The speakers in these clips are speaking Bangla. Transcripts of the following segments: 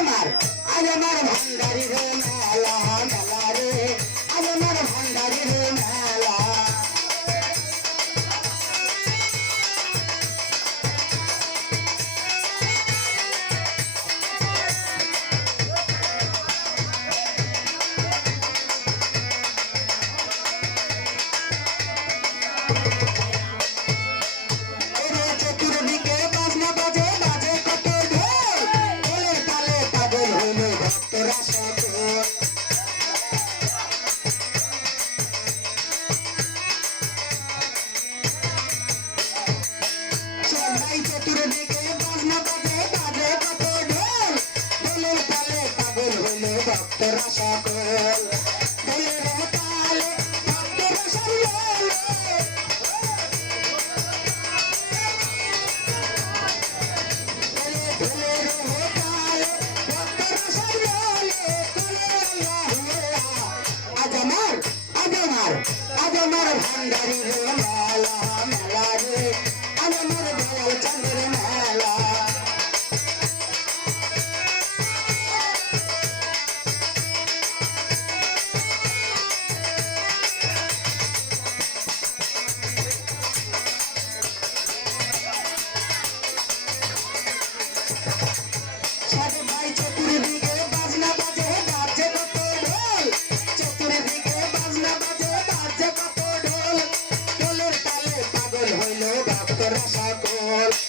আমার আজ আমার ভান্ডারি মেলা। terra chateu amor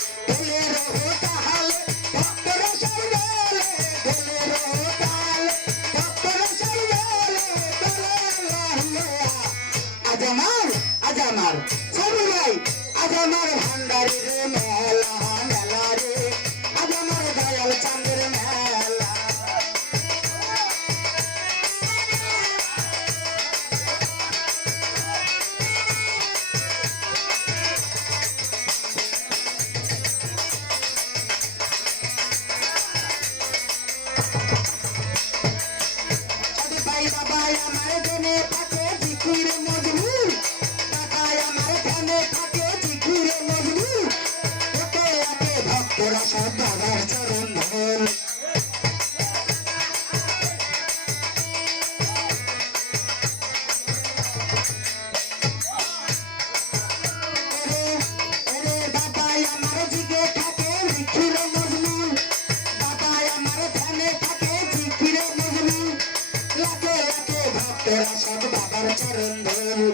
মনে থাকে বিকুর వ్యాసాకు బాబా చరణ్ దేవు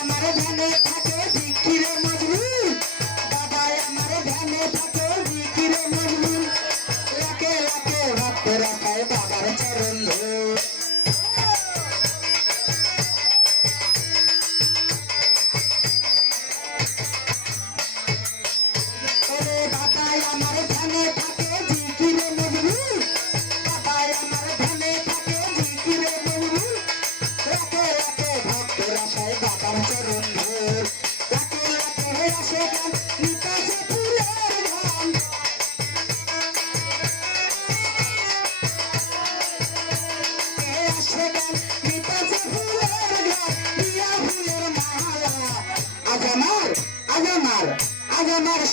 আমার ধনে থাকে বিক্রি মজুর।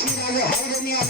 ಗಿರಗ ಹೈದನಿಯಲ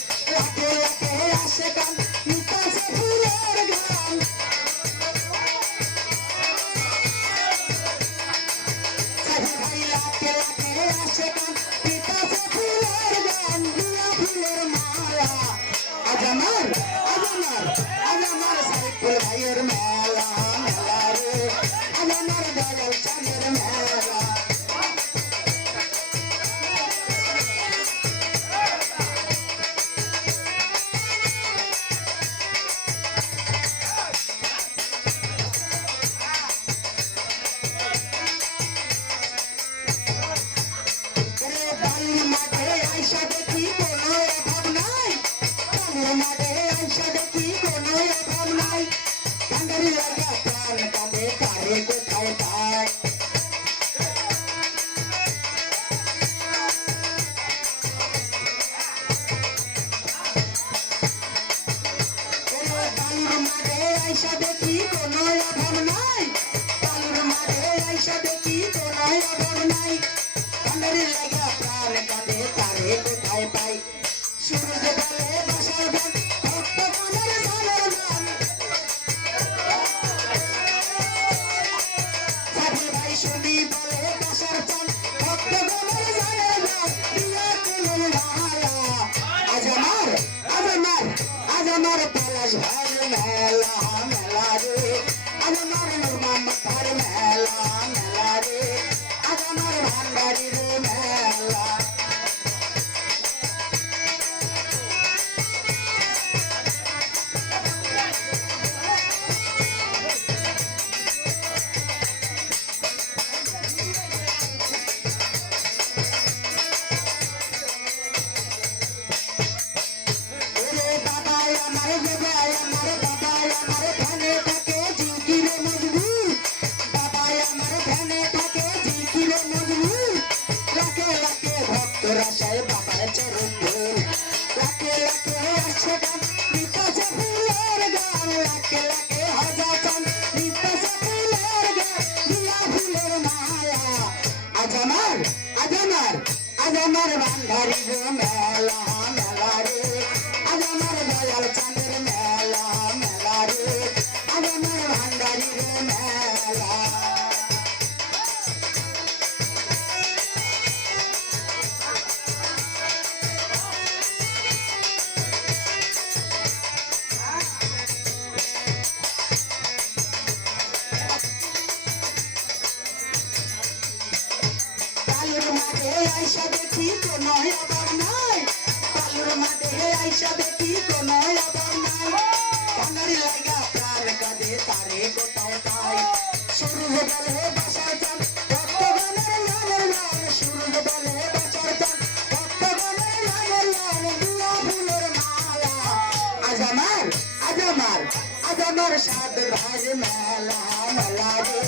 আইসা দেখি কোনো লাভ নাই। কালুর মাঠে আইসা দেখি নাই। Yeah. আমার সাধু ভাই মেলা মেলা রে।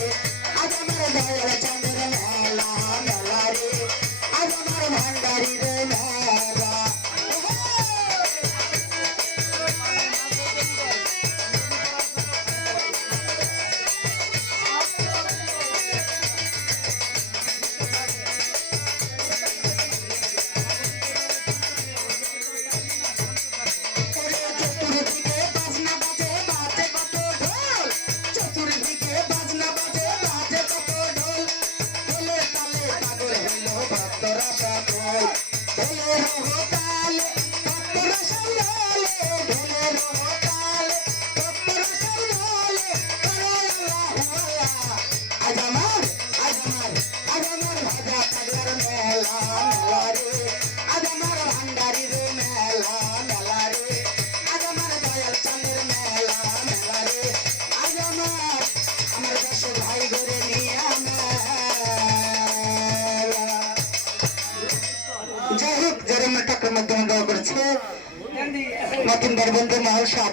Tora pra trás Como o robô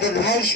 হোক যারা